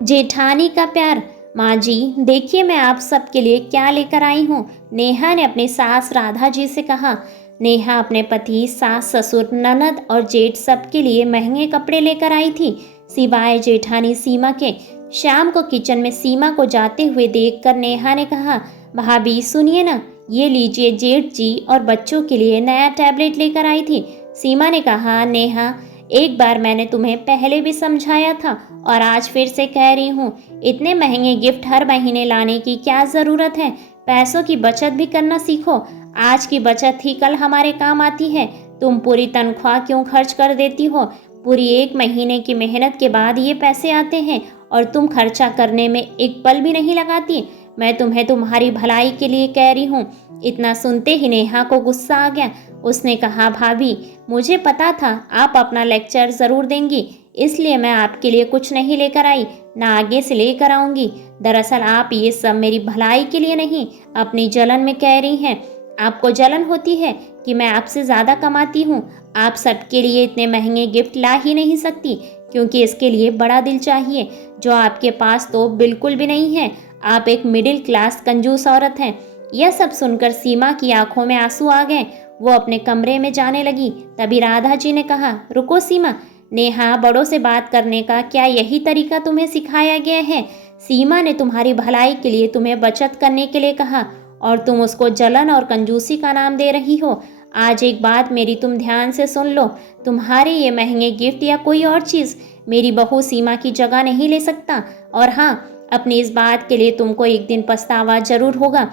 जेठानी का प्यार। माँ जी, देखिए मैं आप सबके लिए क्या लेकर आई हूँ। नेहा ने अपनी सास राधा जी से कहा। नेहा अपने पति, सास, ससुर, ननद और जेठ सबके लिए महंगे कपड़े लेकर आई थी, सिवाय जेठानी सीमा के। शाम को किचन में सीमा को जाते हुए देखकर नेहा ने कहा, भाभी सुनिए ना, ये लीजिए, जेठ जी और बच्चों के लिए नया टैबलेट लेकर आई थी। सीमा ने कहा, नेहा एक बार मैंने तुम्हें पहले भी समझाया था और आज फिर से कह रही हूँ, इतने महंगे गिफ्ट हर महीने लाने की क्या ज़रूरत है। पैसों की बचत भी करना सीखो। आज की बचत ही कल हमारे काम आती है। तुम पूरी तनख्वाह क्यों खर्च कर देती हो? पूरी एक महीने की मेहनत के बाद ये पैसे आते हैं और तुम खर्चा करने में एक पल भी नहीं लगाती। मैं तुम्हें तुम्हारी भलाई के लिए कह रही हूँ। इतना सुनते ही नेहा को गुस्सा आ गया। उसने कहा, भाभी मुझे पता था आप अपना लेक्चर ज़रूर देंगी, इसलिए मैं आपके लिए कुछ नहीं लेकर आई, ना आगे से लेकर आऊँगी। दरअसल आप ये सब मेरी भलाई के लिए नहीं, अपनी जलन में कह रही हैं। आपको जलन होती है कि मैं आपसे ज़्यादा कमाती हूँ। आप सबके लिए इतने महंगे गिफ्ट ला ही नहीं सकती, क्योंकि इसके लिए बड़ा दिल चाहिए, जो आपके पास तो बिल्कुल भी नहीं है। आप एक मिडिल क्लास कंजूस औरत हैं। यह सब सुनकर सीमा की आंखों में आंसू आ गए। वो अपने कमरे में जाने लगी। तभी राधा जी ने कहा, रुको सीमा, नेहा, बड़ों से बात करने का क्या यही तरीका तुम्हें सिखाया गया है? सीमा ने तुम्हारी भलाई के लिए तुम्हें बचत करने के लिए कहा और तुम उसको जलन और कंजूसी का नाम दे रही हो। आज एक बात मेरी तुम ध्यान से सुन लो, तुम्हारे ये महंगे गिफ्ट या कोई और चीज़ मेरी बहू सीमा की जगह नहीं ले सकता। और हाँ, अपनी इस बात के लिए तुमको एक दिन पछतावा जरूर होगा।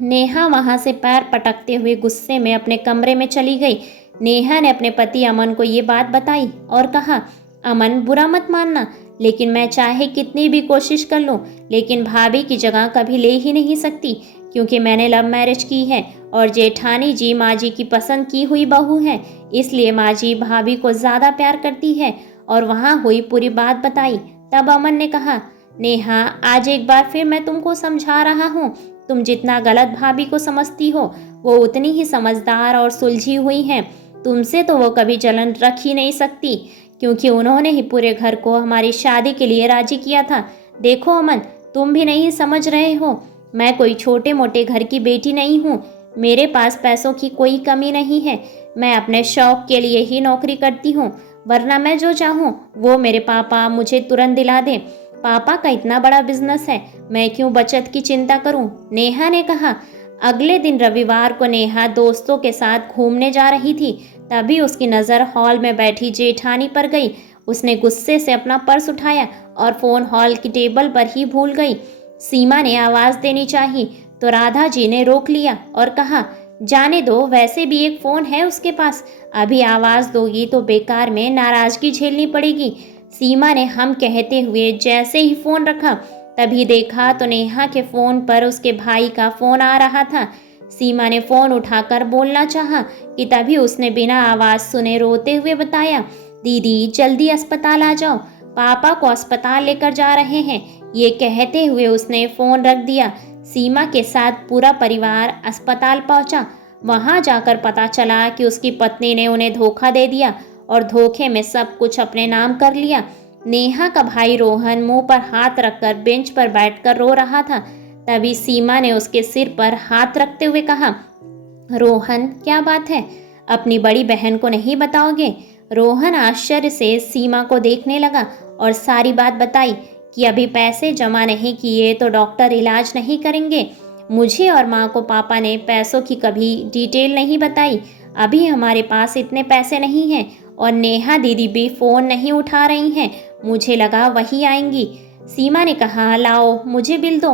नेहा वहां से पैर पटकते हुए गुस्से में अपने कमरे में चली गई। नेहा ने अपने पति अमन को ये बात बताई और कहा, अमन बुरा मत मानना, लेकिन मैं चाहे कितनी भी कोशिश कर लूं, लेकिन भाभी की जगह कभी ले ही नहीं सकती, क्योंकि मैंने लव मैरिज की है और जेठानी जी माँ जी की पसंद की हुई बहू है। इसलिए माँ जी भाभी को ज़्यादा प्यार करती है। और वहाँ हुई पूरी बात बताई। तब अमन ने कहा, नेहा, आज एक बार फिर मैं तुमको समझा रहा हूँ, तुम जितना गलत भाभी को समझती हो, वो उतनी ही समझदार और सुलझी हुई हैं। तुमसे तो वो कभी जलन रख ही नहीं सकती, क्योंकि उन्होंने ही पूरे घर को हमारी शादी के लिए राजी किया था। देखो अमन, तुम भी नहीं समझ रहे हो, मैं कोई छोटे मोटे घर की बेटी नहीं हूँ। मेरे पास पैसों की कोई कमी नहीं है। मैं अपने शौक के लिए ही नौकरी करती हूँ, वरना मैं जो चाहूँ वो मेरे पापा मुझे तुरंत दिला दें। पापा का इतना बड़ा बिजनेस है, मैं क्यों बचत की चिंता करूं? नेहा ने कहा। अगले दिन रविवार को नेहा दोस्तों के साथ घूमने जा रही थी। तभी उसकी नज़र हॉल में बैठी जेठानी पर गई। उसने गुस्से से अपना पर्स उठाया और फ़ोन हॉल की टेबल पर ही भूल गई। सीमा ने आवाज़ देनी चाहिए तो राधा जी ने रोक लिया और कहा, जाने दो, वैसे भी एक फ़ोन है उसके पास, अभी आवाज़ दोगी तो बेकार में नाराज़गी झेलनी पड़ेगी। सीमा ने हम कहते हुए जैसे ही फ़ोन रखा, तभी देखा तो नेहा के फ़ोन पर उसके भाई का फ़ोन आ रहा था। सीमा ने फ़ोन उठाकर बोलना चाहा कि तभी उसने बिना आवाज़ सुने रोते हुए बताया, दीदी जल्दी अस्पताल आ जाओ, पापा को अस्पताल लेकर जा रहे हैं। ये कहते हुए उसने फ़ोन रख दिया। सीमा के साथ पूरा परिवार अस्पताल पहुंचा। वहां जाकर पता चला कि उसकी पत्नी ने उन्हें धोखा दे दिया और धोखे में सब कुछ अपने नाम कर लिया। नेहा का भाई रोहन मुंह पर हाथ रखकर बेंच पर बैठकर रो रहा था। तभी सीमा ने उसके सिर पर हाथ रखते हुए कहा, रोहन क्या बात है, अपनी बड़ी बहन को नहीं बताओगे? रोहन आश्चर्य से सीमा को देखने लगा और सारी बात बताई कि अभी पैसे जमा नहीं किए तो डॉक्टर इलाज नहीं करेंगे। मुझे और माँ को पापा ने पैसों की कभी डिटेल नहीं बताई। अभी हमारे पास इतने पैसे नहीं हैं और नेहा दीदी भी फ़ोन नहीं उठा रही हैं। मुझे लगा वही आएंगी। सीमा ने कहा, लाओ मुझे बिल दो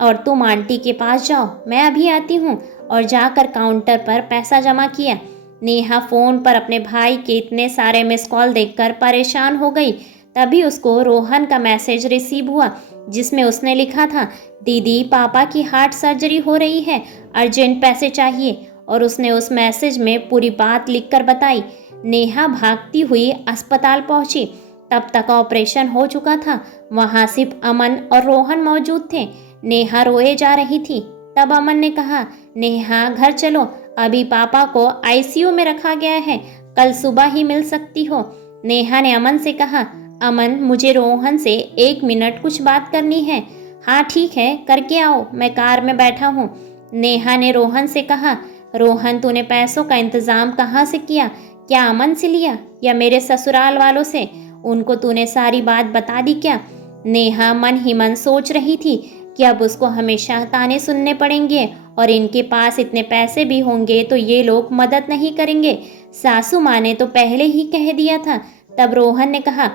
और तुम आंटी के पास जाओ, मैं अभी आती हूँ। और जाकर काउंटर पर पैसा जमा किया। नेहा फ़ोन पर अपने भाई के इतने सारे मिस कॉल देखकर परेशान हो गई। तभी उसको रोहन का मैसेज रिसीव हुआ, जिसमें उसने लिखा था, दीदी पापा की हार्ट सर्जरी हो रही है, अर्जेंट पैसे चाहिए। और उसने उस मैसेज में पूरी बात लिखकर बताई। नेहा भागती हुई अस्पताल पहुंची। तब तक ऑपरेशन हो चुका था। वहां सिर्फ अमन और रोहन मौजूद थे। नेहा रोए जा रही थी। तब अमन ने कहा, नेहा घर चलो, अभी पापा को आईसीयू में रखा गया है, कल सुबह ही मिल सकती हो। नेहा ने अमन से कहा, अमन, मुझे रोहन से 1 मिनट कुछ बात करनी है। हाँ ठीक है, करके आओ, मैं कार में बैठा हूँ। नेहा ने रोहन से कहा। रोहन, तूने पैसों का इंतजाम कहाँ से किया? क्या अमन से लिया या मेरे ससुराल वालों से? उनको तूने सारी बात बता दी क्या? नेहा मन ही मन सोच रही थी कि अब उसको हमेशा ताने सुनने पड़ेंगे और इनके पास इतने पैसे भी होंगे तो ये लोग मदद नहीं करेंगे। सासू माँ ने तो पहले ही कह दिया था। तब रोहन ने कहा,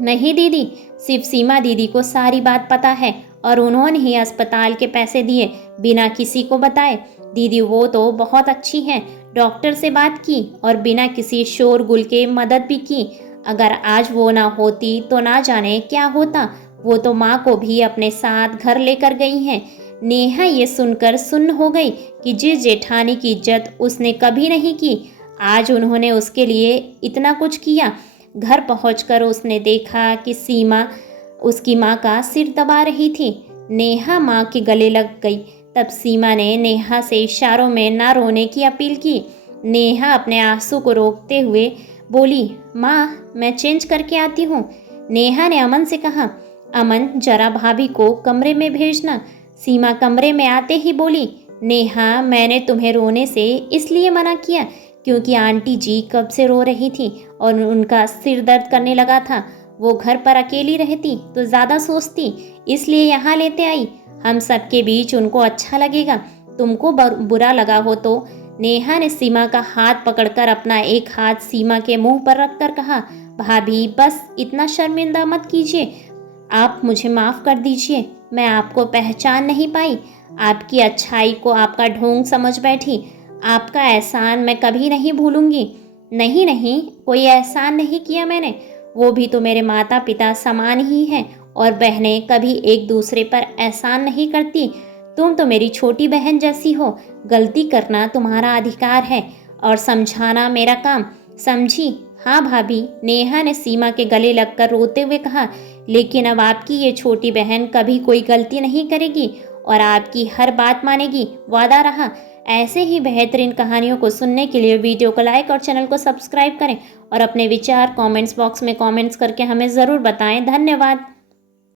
नहीं दीदी, सिर्फ सीमा दीदी को सारी बात पता है और उन्होंने ही अस्पताल के पैसे दिए बिना किसी को बताए। दीदी वो तो बहुत अच्छी हैं, डॉक्टर से बात की और बिना किसी शोरगुल के मदद भी की। अगर आज वो ना होती तो ना जाने क्या होता। वो तो माँ को भी अपने साथ घर लेकर गई हैं। नेहा ये सुनकर सुन्न हो गई कि जिस जेठानी की इज्जत उसने कभी नहीं की, आज उन्होंने उसके लिए इतना कुछ किया। घर पहुंचकर उसने देखा कि सीमा उसकी माँ का सिर दबा रही थी। नेहा माँ के गले लग गई। तब सीमा ने नेहा से इशारों में ना रोने की अपील की। नेहा अपने आंसू को रोकते हुए बोली, माँ मैं चेंज करके आती हूँ। नेहा ने अमन से कहा, अमन जरा भाभी को कमरे में भेजना। सीमा कमरे में आते ही बोली, नेहा मैंने तुम्हें रोने से इसलिए मना किया क्योंकि आंटी जी कब से रो रही थी और उनका सिर दर्द करने लगा था। वो घर पर अकेली रहती तो ज़्यादा सोचती, इसलिए यहाँ लेते आई। हम सबके बीच उनको अच्छा लगेगा, तुमको बुरा लगा हो तो। नेहा ने सीमा का हाथ पकड़कर अपना एक हाथ सीमा के मुंह पर रखकर कहा, भाभी बस इतना शर्मिंदा मत कीजिए, आप मुझे माफ़ कर दीजिए। मैं आपको पहचान नहीं पाई, आपकी अच्छाई को आपका ढोंग समझ बैठी। आपका एहसान मैं कभी नहीं भूलूंगी। नहीं नहीं, कोई एहसान नहीं किया मैंने, वो भी तो मेरे माता पिता समान ही हैं और बहनें कभी एक दूसरे पर एहसान नहीं करती। तुम तो मेरी छोटी बहन जैसी हो, गलती करना तुम्हारा अधिकार है और समझाना मेरा काम, समझी? हाँ भाभी, नेहा ने सीमा के गले लगकर रोते हुए कहा, लेकिन अब आपकी ये छोटी बहन कभी कोई गलती नहीं करेगी और आपकी हर बात मानेगी, वादा रहा। ऐसे ही बेहतरीन कहानियों को सुनने के लिए वीडियो को लाइक और चैनल को सब्सक्राइब करें और अपने विचार कमेंट्स बॉक्स में कमेंट्स करके हमें ज़रूर बताएं। धन्यवाद।